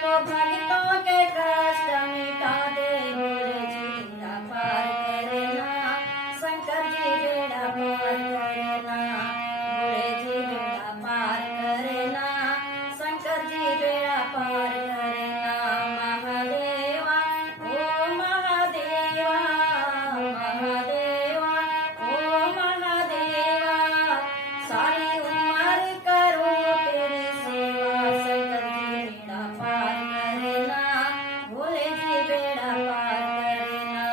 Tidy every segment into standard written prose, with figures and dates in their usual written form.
को भक्तों के कष्ट मिटा दे भोले जी बेड़ा पार करे ना शंकर जी बेड़ा पार करे ना भोले जी बेड़ा पार करे ना शंकर जी बेड़ा पार करे ना महादेवा ओ महादेवा महादेवा ओ महादेवा सारी उम्र करो तेरी सेवा शंकर जी बेड़ा पार करे ना भोले जी बेड़ा पार करे ना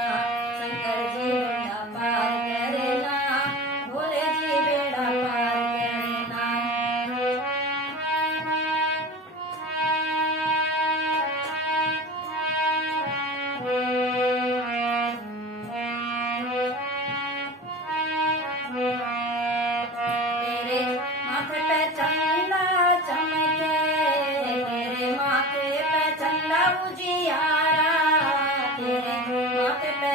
शंकर जी बेड़ा पार करे ना भोले जी बेड़ा पार करे ना तेरे माथे पे चंदा चमके तेरे माथे पे चंदा उजियारा तेरे माथे पे